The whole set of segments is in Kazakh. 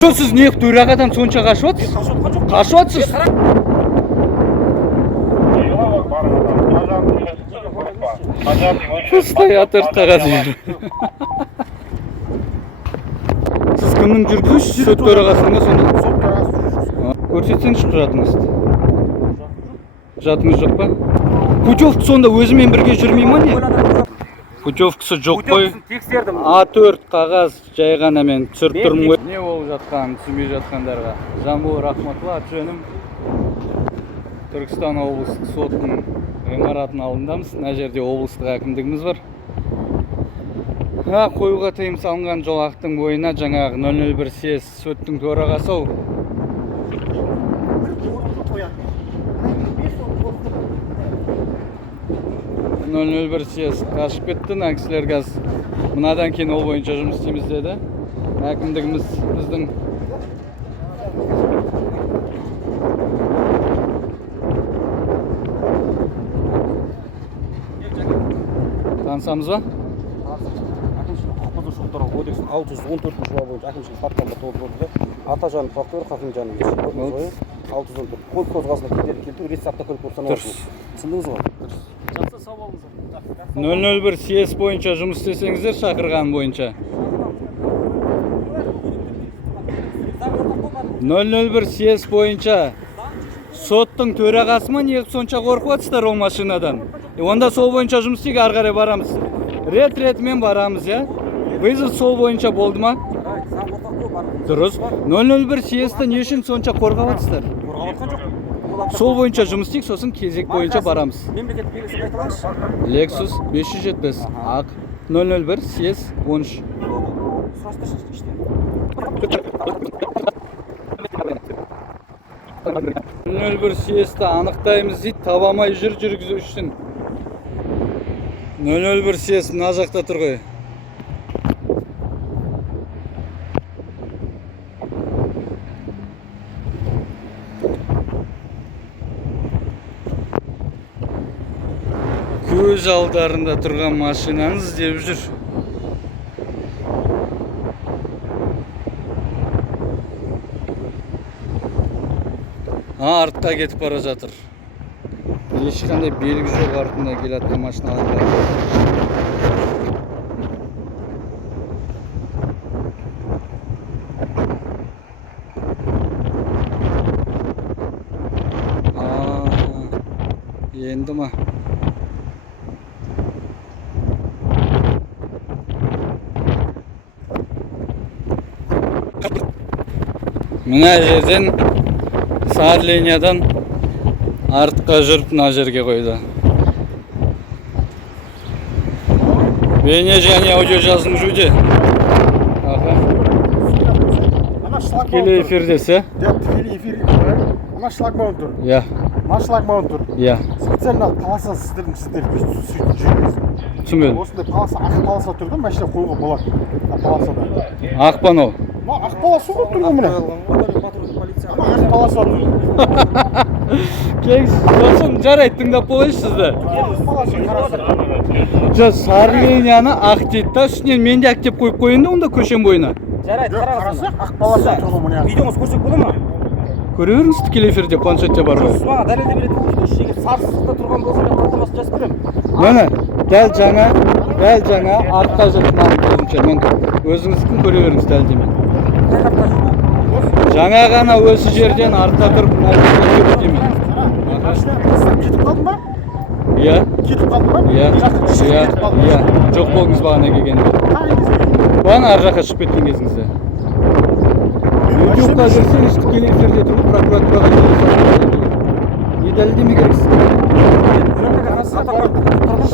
Siz niye төрағадан сонша қашып отырсыз? Қашып отырсыз? Стоят қағаз жүр. Сіз кімнің жүргізушісіз? Сот төрағасының ба сонда? Көрсетсеңізші құжатыңызды. Құжатыңыз жоқ па? Путевка сонда өзімен бірге жүрмей ма не? Путевкасы жоқ қой. А4 қағаз жай ғана мен түсіріп тұрмын ғой. Не болып жатқанын түсінбей жатқандарға. Жамбыл Рахматова, аты жөнім. Түркістан облыстық сотының ғимаратының алдындамыз. Мына жерде облыстық әкімдігіміз бар. Қоюға тыйым салынған жолақтың бойына жаңағы 001 съезд соттың төрағасы ау. бір съезд қашып кетті. Мына кісілер қазір мынадан кейін ол бойынша жұмыс істейміз деді. Әкімдігіміз біздің танысамыз ба? Кодекстің 614 бабы бойынша әкімшілік хаттама толтырылды. Атажан прокурор Хакимжанов 614 көлік қозғалысына кедергі келтіру рейс автокөлік болып саналады. Түсіндіңіз ғой? Жақсы, сау болыңыздар. 001 съезд бойынша жұмыс істесеңіздер, шақырған бойынша. 001 съезд бойынша соттың төрағасы ма неғып сонша қорқып жатсыздар ол машинадан? Онда сол бойынша жұмыс істейік, ары қарай барамыз. Рет-ретмен барамыз, я? Вызов сол бойынша болды ма? Дұрыс. 001 съезді не үшін сонша қорғап жатсыздар? Сол бойынша жұмыс істейік, сосын кезек бойынша барамыз. Lexus 570 ақ 001 съезд 13. 001 съезді анықтаймыз дейді, табамай жүргізушісін. 001 съезд мына жақта тұр ғой. Көз алдарында тұрған машинаны іздеп жүр. Артқа кетіп бара жатыр. Ешқандай белгі жоқ артында келетін машиналарға. Енді ма? Мына жерден сары линиядан артқа жүріп мына жерге қойды. Бейне және аудио жазым жүруде. Тікелей эфирдесі. Тікелей эфир. Ана шлагбаум тұр. Иә. Ана шлагбаум тұр. Иә. Специально полоса сіздер сөйтіп жүресіз. Түсінбедім. Осындай полоса, ақ полоса тұр да, машина қоюға болады. Полосада. Ақ па анау? Ақ полоса ғой тұр ғой міне. Ақ полоса тұр. Сосын жарайды, тыңдап болайыншы сізді. Сары линияны ақ дейді да, үстінен мен де ақ деп қойып қойын да онда көшен бойына. Жарайды, қарасақ, ақ полоса тұр ғой міне. Видеоңыз көрсек бола ма? Көре беріңіз, тікелей эфирде планшетте бар ғой. Маған дәлелдеп беретін егер сарсыздықта тұрған болса мен хаттамасын жазып беремін. Міне, дәл жаңа артқа жатқан көзімше мен өзіңіздікін көре беріңіз дәлелдемен. Жаңа ғана осы жерден артқа тұрып мына жерге кетіп деймін. Кетіп қалдың ба? Иә. Кетіп қалдың ба? Иә. Жоқ болыңыз бағана келгенде. Бағана ар жаққа шығып кеткен кезіңізде. Видеоға жүрсеңіз тікелей эфирде тұрып прокуратураға не дәлелдеме керексіз?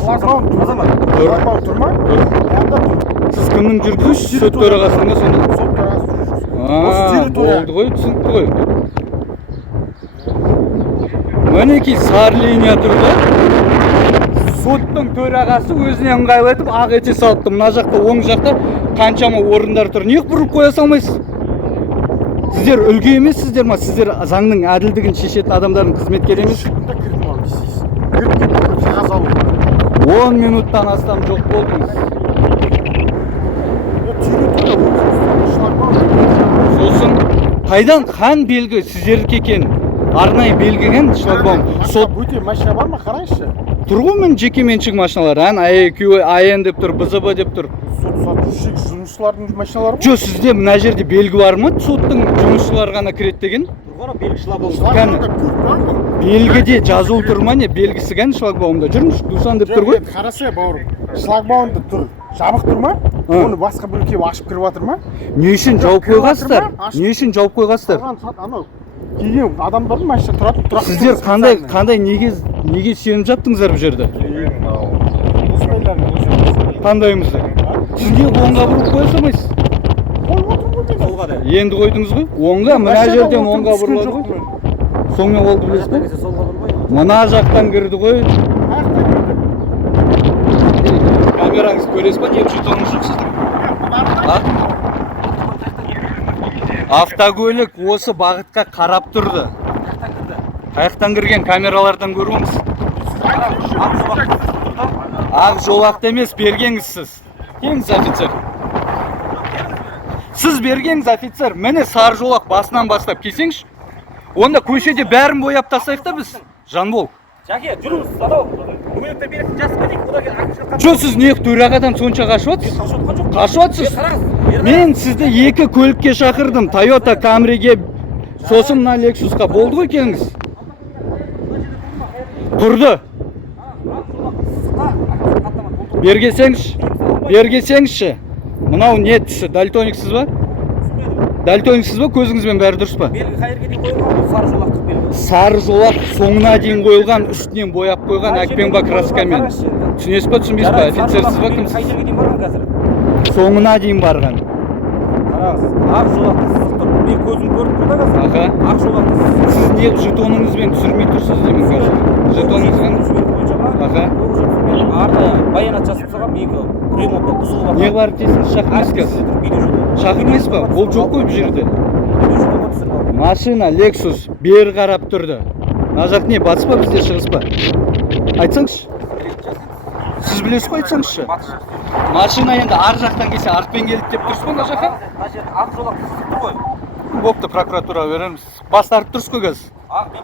Шлагбаум тұр ма? Сіз кімнің жүргізушісіз? Сот төрағасының ба сонда? Сот төрағасы. Болды ғой, түсінікті ғой. Мінекей сары линия тұрды. Соттың төрағасы өзіне ыңғайлы ақ ете салыпты. Мына жақта, оң жақта қаншама орындар тұр. Неғып бұрып қоя салмайсыз? Сіздер үлгі емессіздер ма? Сіздер заңның әділдігін шешетін адамдардың қызметкері емес? 10 минуттан астам жоқ болдыңыз. Сосын Қайдан қан белгі сіздердікі екен? Арнайы белгіген шлагбаум. Сот Бөтен машина бар ма? Қараңызшы. тұр ғой мен жеке меншік машиналар. АЭК, АН деп тұр, БЗБ деп тұр. Сот сатушы жұмысшылардың машиналары бар. Жо, сізде мына жерде белгі бар ма? Соттың жұмысшылар ғана кіреді деген? Тұрғана белгі шлагбаум. Шлагбаумда көп бар ғой. Белгіде жазылу тұр ма не? Белгісі кән шлагбаумда. Жүріңіз, Дусан деп тұр ғой. Қараса бауырым. Шлагбаумда тұр. Жабық тұр ма? Оны басқа біреу келіп ашып кіріп жатыр ма? Не үшін жауып қойғансыздар? Не үшін жауып қойғансыздар? Анау келген адамдардың машина тұрады, тұрақты. Сіздер қандай неге сеніп жаптыңыздар бұл жерде? Қандайымызды? Сіз не оңға бұрып қоя салмайсыз? Қойып отыр ғой мен. Енді қойдыңыз ғой? Оңға, мына жерден оңға бұрылады ғой. Сонымен болды білесіз бе? Мына жақтан кірді ғой. Камераңыз көресіз ба? Неп жетуіңіз жоқ сіздің? Автокөлік осы бағытқа қарап тұрды. Қаяқтан кірген камералардан көруіңіз. Ақ жолақты емес, бергеңіз сіз. Келіңіз, офицер. Сіз бергеңіз, офицер. Міне сары жолақ басынан бастап келсеңізші. Онда көшеде бәрін бояп тастайық та біз. Жанбол. Жәке, жүріңіз, анау. Мүгедектер беретін жазып кетейік. Одан кейін әкімшілік Жо, сіз не төрағадан сонша қашып жатсыз? Қашып жатсыз? Мен сізді екі көлікке шақырдым. Toyota Camry'ге, сосын мына Lexus'қа. Болды ғой келіңіз. Тұрды. Бергесеңізші. Мынау не түсі? Дальтониксіз ба? Дальтониксіз ба? Көзіңізбен бәрі дұрыс па? белгі қайырға дейін қойылған ғой, сары жолақтық белгі. Сары жолақ соңына дейін қойылған, үстінен бояп қойған әкпенба краскамен. Түсінесіз ба, түсінбейсіз ба? Офицерсіз ба, кімсіз? Қай жерге дейін барған қазір? Соңына дейін барған. Қараңыз, ақ жолақты сызық тұр. Мен көзім көріп тұр да қазір. Аха. Ақ жолақты сызық. Сіз не жетоныңызбен түсірмей тұрсыз деймін қазір. Жетоныңызбен. Аха. Баянат жазып тастаған екі ремонтта бұзылып жатыр. Не бар десеңіз шақырмайсыз қазір. Шақырмайсыз ба? Ол жоқ қой бұл жерде. Машина Lexus бері қарап тұрды. Мына жақ не, батыс па бізде, шығыс па? Айтсаңызшы. Сіз білесіз ғой, айтсаңызшы. Машина енді ар жақтан келсе артпен келді деп тұрсыз ба мына жаққа? Мына жерде ақ жолақты сызық тұр ғой. Бопты, прокуратураға береміз. Бас тартып тұрсыз ғой қазір. Мен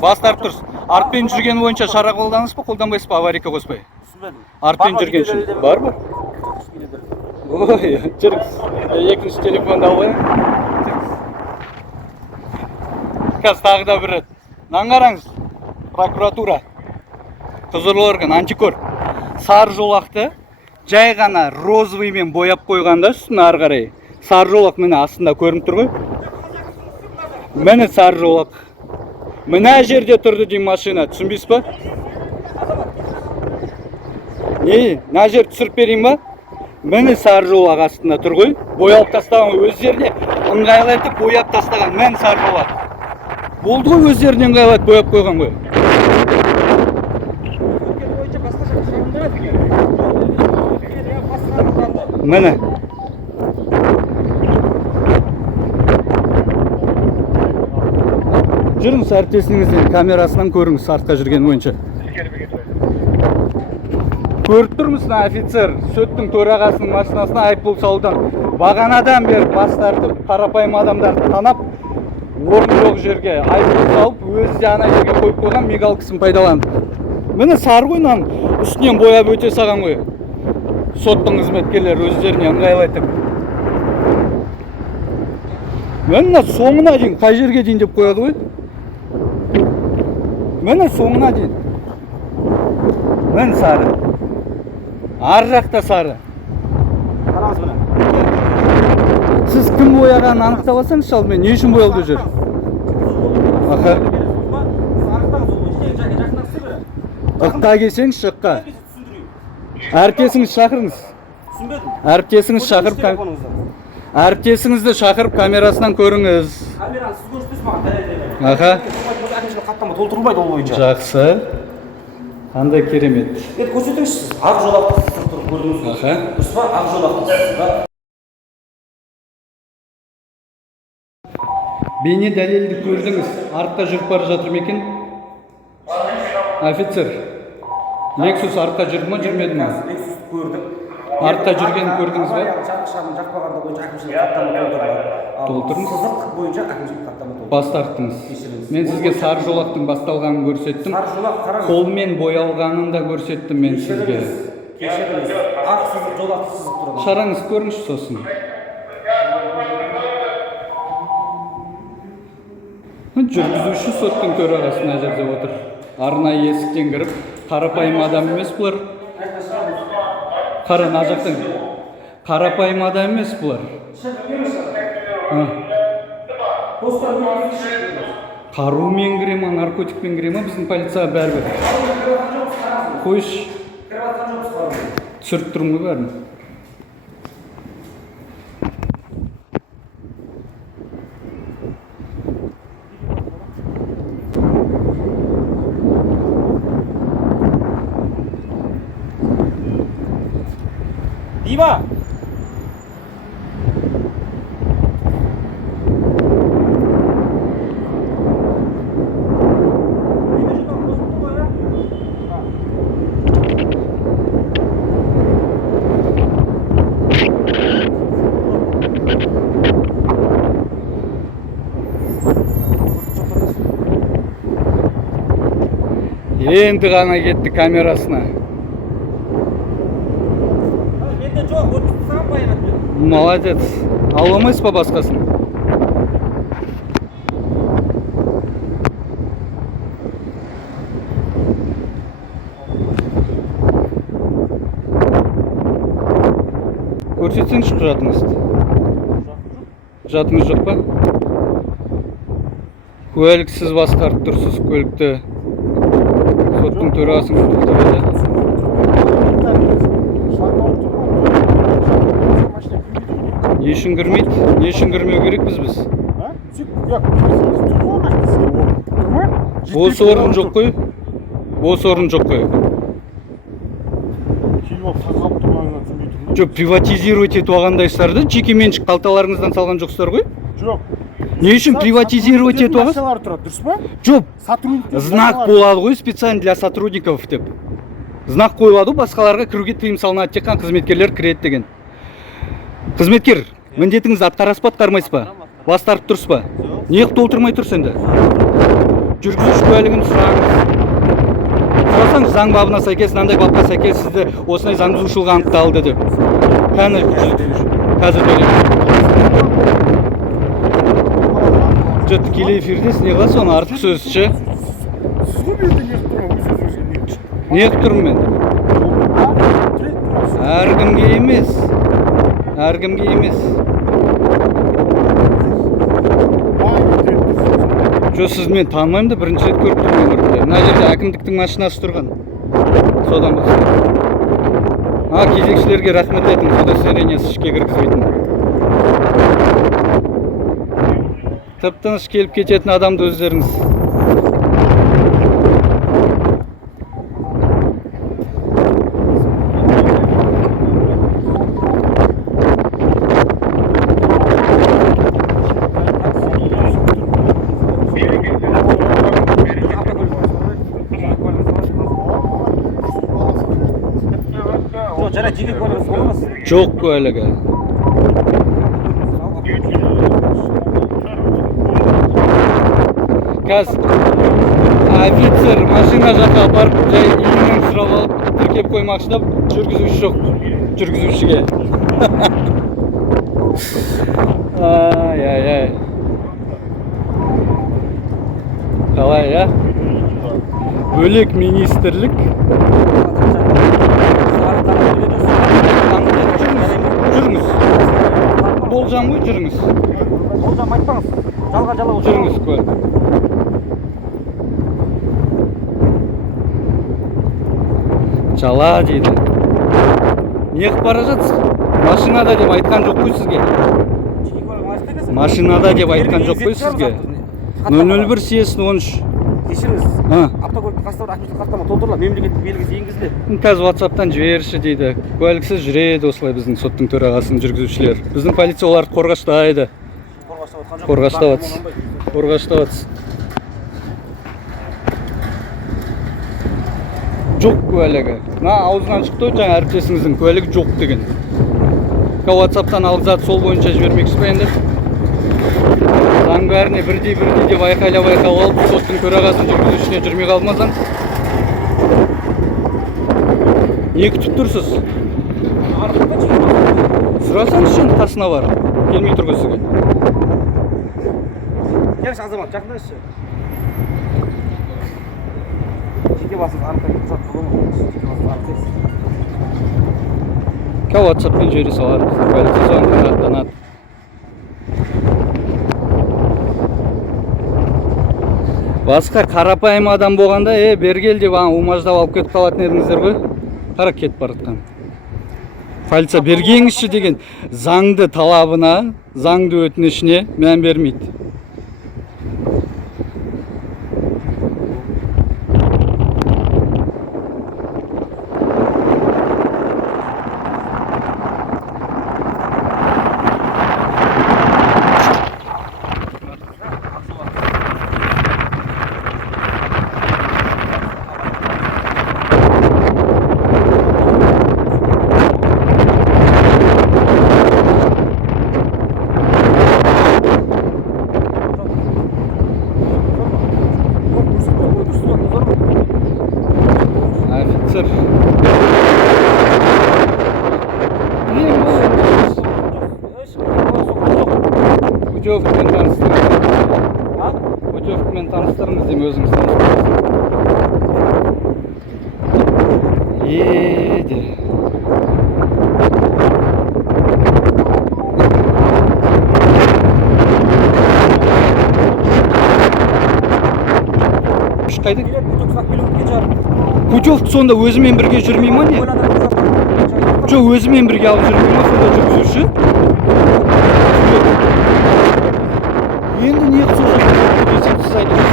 Бас тартып тұрсыз. Артпен жүрген бойынша шара қолданасыз ба, қолданбайсыз ба, аварийка қоспай? Артпен жүрген үшін. Бар ба? Ой, жүріңіз. Екінші телефонды алайын. Қазір тағы да бір рет. Мынаны қараңыз. Прокуратура. Құзырлы орган, антикор. Сары жолақты жай ғана розовыймен бояп қойғанда үстіне ары қарай. Сары жолақ міне астында көрініп тұр ғой. Міне сары жолақ. Мына жерде тұрды дейм машина, түсінбейсіз ба? Не, мына жер түсіріп берейін ба? Міне сары жолақ астында тұр ғой. Боялып тастаған өздеріне ыңғайлатып бояп тастаған. Міне сары жолақ. Болды ғой, өздеріне ыңғайлатып бояп қойған ғой. Міне. Жүріңіз, әріптесіңізден камерасынан көріңіз артқа жүрген бойынша. Көріп тұрмыз, офицер соттың төрағасының машинасына айыппұл салудан бағанадан бері бас тартып, қарапайым адамдарды танап, орын жоқ жерге айыппұл салып, өзі де ана жерге қойып қойған мигалкасын пайдаланып. Міне сары ғой, мынаны үстінен бояп өте салған ғой. Соттың қызметкерлері өздеріне ыңғайлатып. Міне соңына дейін, қай жерге дейін деп қояды ғой. Міне соңына дейін. Міне сары. Ар жақта сары. Қараңыз міне. Сіз кім бояғанын анықтап алсаңыз шалмен, не үшін боялды жер? Аха. Ыққа келсеңіз шыққа. Әріптесіңіз шақырыңыз. Әріптесіңіз шақырып, әріптесіңізді шақырып камерасынан көріңіз. Камераны сіз көрсетесіз маған дәлелдеме. Аха. Әкімшілік хаттама толтырылмайды ол бойынша. Жақсы. Қандай керемет. Көрсетіңізші сіз. Ақ жолақты сызық тұр, көрдіңіз бе? Аха. Дұрыс па? Ақ жолақты сызық. Бейне дәлелді көрдіңіз. Артқа жүріп бара жатыр ма екен? Офицер. Lexus артқа жүрді ме, жүрмеді ме? Lexus көрдік. Артқа жүргенін көрдіңіз бе? Жақпағанда бойынша әкімшілік хаттама толтырылады. толтырыңыз. Сызық бойынша әкімшілік хаттама толтырыңыз. Бас тарттыңыз. Мен сізге сары жолақтың басталғанын көрсеттім. Сары жолақ қараңыз. Қолмен боялғанын да көрсеттім мен сізге. Кешіріңіз. Ақ сызық жолақты сызық тұрады. Шараңыз көріңізші сосын. Жүргізуші соттың төрағасы мына жерде отыр. Арнайы есіктен кіріп, қарапайым адам емес бұлар. Қара, мына жақтан. Қарапайым адам емес бұлар. Қарумен кіре ма, наркотикпен кіре ма, біздің полицияға бәрібір. Қойшы. Түсіріп тұрмын ғой бәрін. Дима! Енді ғана кетті камерасына. Менде жоқ, өтіп саған баянат мен. Молодец. Ала алмайсыз ба басқасын? Көрсетсеңізші құжатыңызды. Құжатыңыз жоқ па? Куәліксіз басқарып тұрсыз көлікті. Соттың төрағасын құттықтайды. Не үшін кірмейді? Не үшін кірмеу керекпіз біз? Осы орын жоқ қой. Осы орын жоқ қой. Жоқ, приватизировать етіп алғандайсыздар да, жекеменшік қалталарыңыздан салған жоқсыздар ғой? Жоқ. Не үшін приватизировать етіп аласыз? Машиналар тұрады, дұрыс па? Жоқ. Сотрудниктер Знак болады ғой, специально для сотрудников деп. Знак қойылады, басқаларға кіруге тыйым салынады, тек қана қызметкерлер кіреді деген. Қызметкер, міндетіңізді атқарасыз ба, атқармайсыз ба? Бас тартып тұрсыз ба? Неғып толтырмай тұрсыз енді? Жүргізуші куәлігін сұраңыз. Сұрасаңыз, заң бабына сәйкес, мынандай бапқа сәйкес сізді осындай заң бұзушылық анықталды деп. Қазір төлеймін. Жоқ, тікелей эфирдесіз, не қыласыз оны артық сөзші? Неғып тұрмын мен? Әркімге емес. Әркімге емес. Жоқ, сіз мен танымаймын да, бірінші рет көріп тұрмын өмірімде. Мына жерде әкімдіктің машинасы тұрған. Содан басқа. Кезекшілерге рахмет айтыңыз, удостоверениесі ішке кіргізбейтін. Тып-тыныш келіп кететін адамды өздеріңіз. Жара жеке куәлігіңіз болмас? Жоқ куәлігі. Қазір офицер машина жаққа апарып, жай иінен сұрап алып, тіркеп қоймақшы да, жүргізуші жоқ. Жүргізушіге. Ай. Қалай, я? Бөлек министрлік. Жүріңіз. Болжам ғой, жүріңіз. Болжам айтпаңыз. Жалға жала жүріңіз куәлік. Жала дейді. Неғып бара жатсыз? Машинада деп айтқан жоқ қой сізге. Машинада деп айтқан жоқ қой сізге. 001 съезд 13. Кешіріңіз. Автокөлікті қастауды әкімшілік хаттама толтырылады, мемлекеттік белгісі енгізіледі. Қазір WhatsApp-тан жіберші дейді. Куәліксіз жүреді осылай біздің соттың төрағасының жүргізушілер. Біздің полиция оларды қорғаштайды. Қорғаштаватсыз. Жоқ куәлігі. Аузынан шықты жаңа әріптесіңіздің куәлігі жоқ деген. WhatsApp-тан алғызады, сол бойынша жібермекші ба енді? Заң бәріне бірдей деп айқайлап алып, соттың төрағасын жүргізушісіне жүрмей қалмасаң. Не күтіп тұрсыз? Сұрасаңыз енді қасына бар. Келмей тұр сізге. Келші азамат, жақындайшы. Жеке басыңыз анықтайтын құжат болады ма? Жеке басыңыз анықтайсыз. WhatsApp-пен жібере салады. Полиция соған аттанады. Басқа қарапайым адам болғанда, бергел деп умаждап алып кетіп қалатын едіңіздер ғой. Қара кетіп баратқан. Полиция бергеңізші деген заңды талабына, заңды өтінішіне мән бермейді. Офицер. Путевкамен таныстырыңыз. Путевкамен таныстырыңыз деймін, өзіңіз таныстырыңыз. Қайда? Путевка сонда өзімен бірге жүрмей ма не? Жоқ, өзімен бірге алып жүрмей ма сонда жүргізуші? Енді не қылса десем сіз айтыңыз.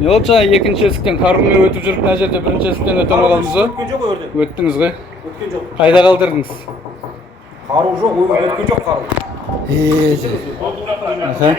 Не болды жаңа екінші есіктен қарғымен өтіп жүріп мына жерде бірінші есіктен өте алмай қалдыңыз ба? Өткен жоқ өрде. Өттіңіз ғой? Өткен жоқ. Қайда қалдырдыңыз? Қару жоқ, өткен жоқ қару. Аха.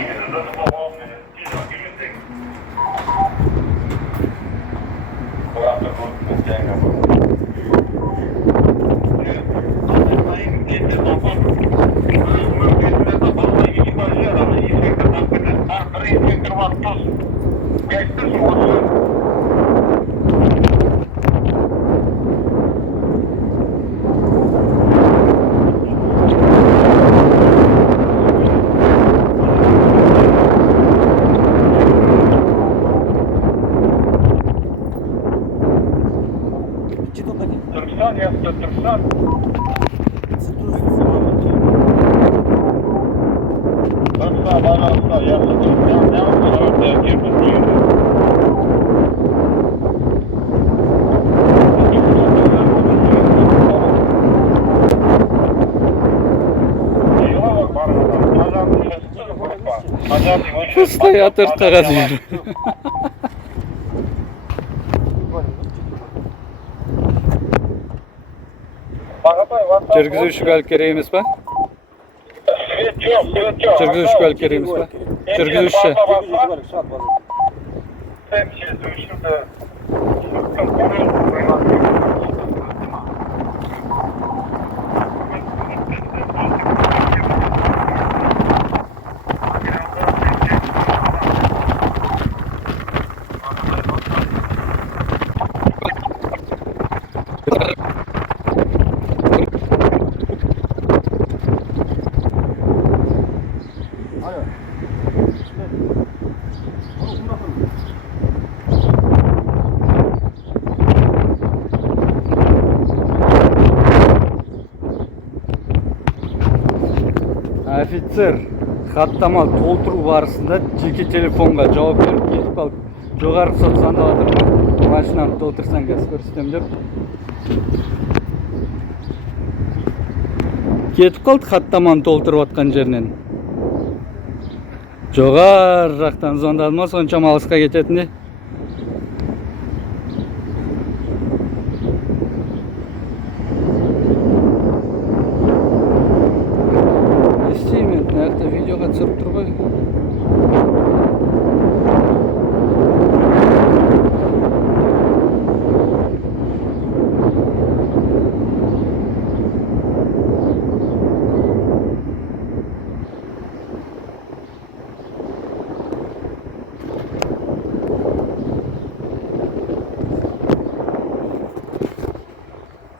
Türkistan yaptı, Türkistan. Türkistan, bana yaptı, Türkistan. Ne yaptı, girdi. Стоят ыртқа жүр. Жүргізуші куәлік керек емес па? Жүргізуші куәлік керек емес па? Жүргізуші. Офицер хаттама толтыру барысында жеке телефонға жауап беріп кетіп қалып, жоғарғы сот звондап жатыр. Машинаны толтырсаң қазір көрсетемін деп. Кетіп қалды хаттаманы толтырып жатқан жерінен. Жоғары жақтан звондады ма, соншама алысқа кететінде.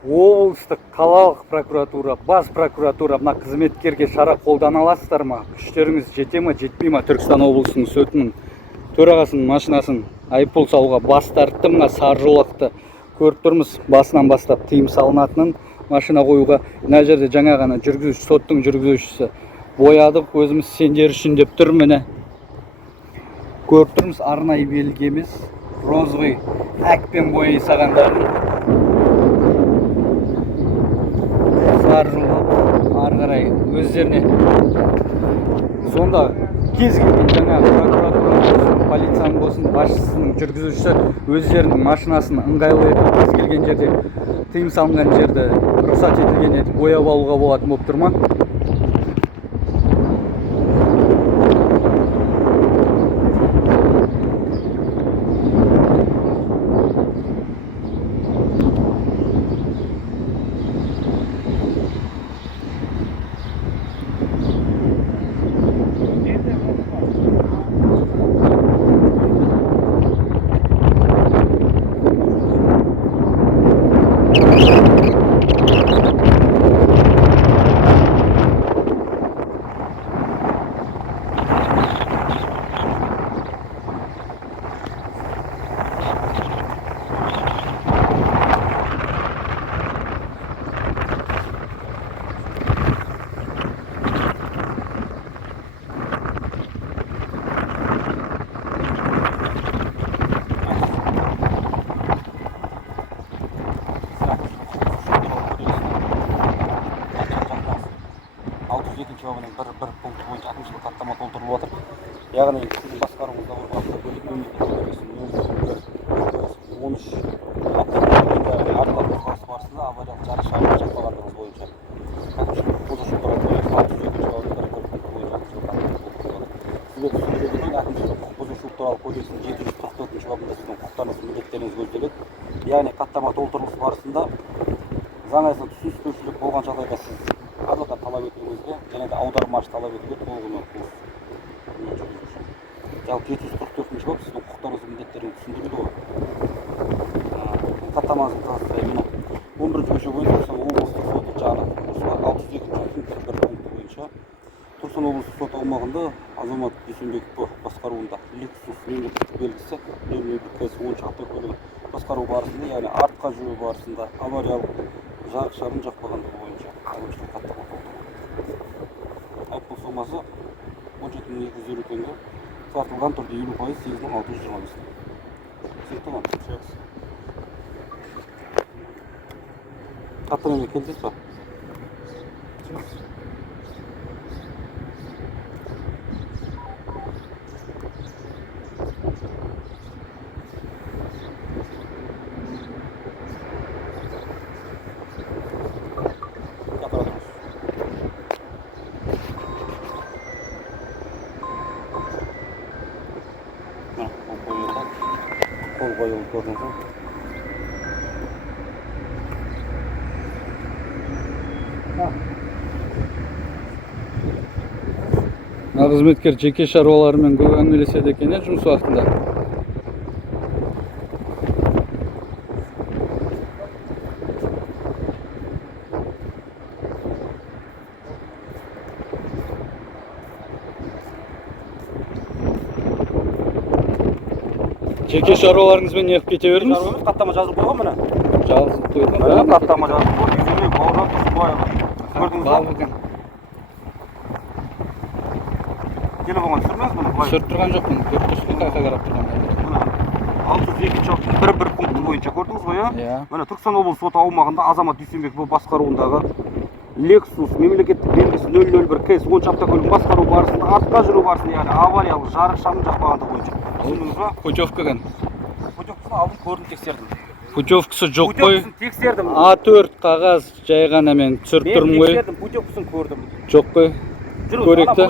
облыстық қалалық прокуратура, бас прокуратура мына қызметкерге шара қолдана аласыздар ма? Күштеріңіз жете ма, жетпей ма? Түркістан облысының сотының төрағасының машинасын айыппұл салуға бас тартты. Мына сары жолақты көріп тұрмыз, басынан бастап тыйым салынатынын машина қоюға. Мына жерде жаңа ғана жүргізуші, соттың жүргізушісі боядық, өзіміз сендер үшін деп тұр. Міне көріп тұрмыз, арнайы белгіміз розовый әкпен бояй сағандардың сары жолақ ары қарай өздеріне сонда кез келген жаңа прокуратура болсын, полицияның болсын, басшысының, жүргізушісі өздерінің машинасын ыңғайлы етіп кез келген жерде тыйым салынған жерді рұқсат етілген етіп бояп алуға болатын болып тұр ма? бабының бір пункті бойынша әкімшілік хаттама толтырылып жатыр. Яғни сіздің басқаруыңызда болған көлік барысында авариялық жарылыс жасалғандығыңыз бойынша әкімшілік бұзушылық туралы кодекс 607 бабында сіздің құқықтарыңыз міндеттеріңіз көзделеді. Яғни хаттама толтырылыс барысында заң аясында түсініспеушілік болған жағдайда сіз адвокат талап етуіңізге және де аудармашы талап етуге толығымен құқылысыз. Жалпы 744 бап сіздің құқықтарыңыз міндеттеріңізді түсіндіреді ғой. Хаттамаңызды таныстырайын. 11 көше бойынша Түркістан облыстық соты жаны 602 пункті бойынша Түркістан облыстық соты аумағында Азамат Дүйсенбеков басқаруында Lexus мемлекеттік белгісі 001 автокөлігі басқару барысында, яғни артқа жүру барысында авариялық жарық шарын жақпағандығы бойынша әкімшілік хаттама толтырылды. Айыппұл сомасы 17.250 теңге, сатылған түрде 50%, 8.625 теңге. Түсінікті ма? Жақсы. Хаттамамен келдіңіз ба? Қол қойылып көрдіңіз. Қызметкер жеке шаруаларымен көп әңгімелеседі екен жұмыс уақытында. Жеке шаруаларыңызбен неғып кете бердіңіз? Хаттама жазылып қойған міне. Жазылып қойдым. Хаттама жазылып қойған. Көрдіңіз ба? Телефонға түсірмеңіз бұны? Түсіріп тұрған жоқпын. Көріп қайқа қарап тұрған. 602 бір пункті бойынша көрдіңіз ғой, иә? Міне Түркістан облысы соты аумағында Азамат Дүйсенбеков басқаруындағы Lexus мемлекеттік белгісі 001 КС 10 автокөлігін басқару барысында, артқа жүру барысында, яғни авариялық жарық шамын жақпағандығы бойынша. Түсіндіңіз ба? Путевкадан. Путевкасын алдым, көрдім, тексердім. Путевкасы жоқ қой. Путевкасын тексердім. A4 қағаз жай ғана мен түсіріп тұрмын ғой. Мен тексердім, путевкасын көрдім. Жоқ қой. Көректі.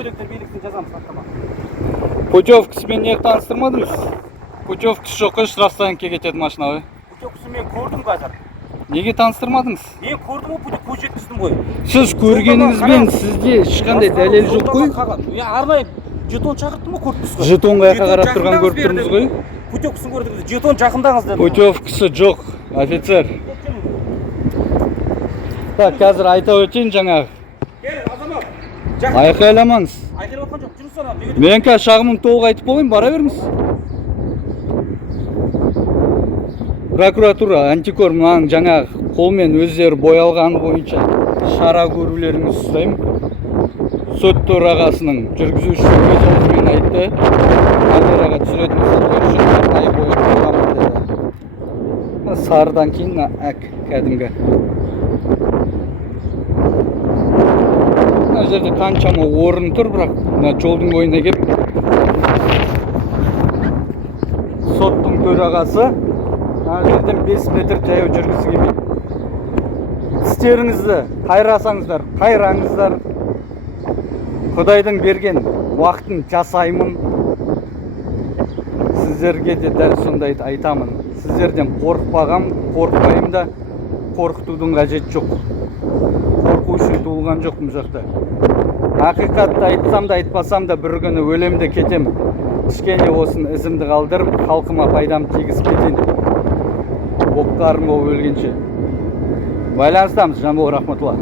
Путевкасымен неғып таныстырмадыңыз? Путевкасы жоқ қой, штрафтан кетеді машина ғой. Путевкасын мен көрдім қазір. Неге таныстырмадыңыз? Мен көрдім ғой, путевка жеткіздім ғой. Сіз көргеніңізбен сізде ешқандай дәлел жоқ қой. Арнайы жетон шақырттым ғой, көрдіңіз ғой. Жетон қайқа қарап тұрған көріп тұрмыз ғой. Путевкасын көрдіңіз, жетон жақындаңыз дедім. Путевкасы жоқ, офицер. Так, қазір айта өтейін жаңағы. Кел, Азамат. Айқайламаңыз. Айқайлап отқан жоқ, жүріс ана. Неге Мен қазір шағымым толық айтып болайын, бара беріңіз. Прокуратура, антикор маған жаңағы қолмен өздері боялғаны бойынша шара көрулеріңізді сұраймын. Сот төрағасының жүргізушісі өз аузымен айтты. Камераға түсіретін сотыр үшін арнайы бояп қойғанмын деді. Сарыдан кейін кәдімгі. Мына жерде қаншама орын тұр, бірақ мына жолдың бойына келіп соттың төрағасы мына жерден 5 метр жаяу жүргісі келмейді. Істеріңізді қайрасаңыздар, қайраңыздар. Құдайдың берген уақытын жасаймын. Сіздерге де дәл сондай айтамын. Сіздерден қорықпағам, қорықпаймын да, қорқытудың қажет жоқ. Қорқу үшін туылған жоқ бұл жақта. Ақиқатты айтсам да айтпасам да бір күні өлем де кетем. Кішкене осын ізімді қалдырып, халқыма пайдам тигізіп кетейін. Боқтарым болып өлгенше. Байланыстамыз, Жамбыл Рахматулла.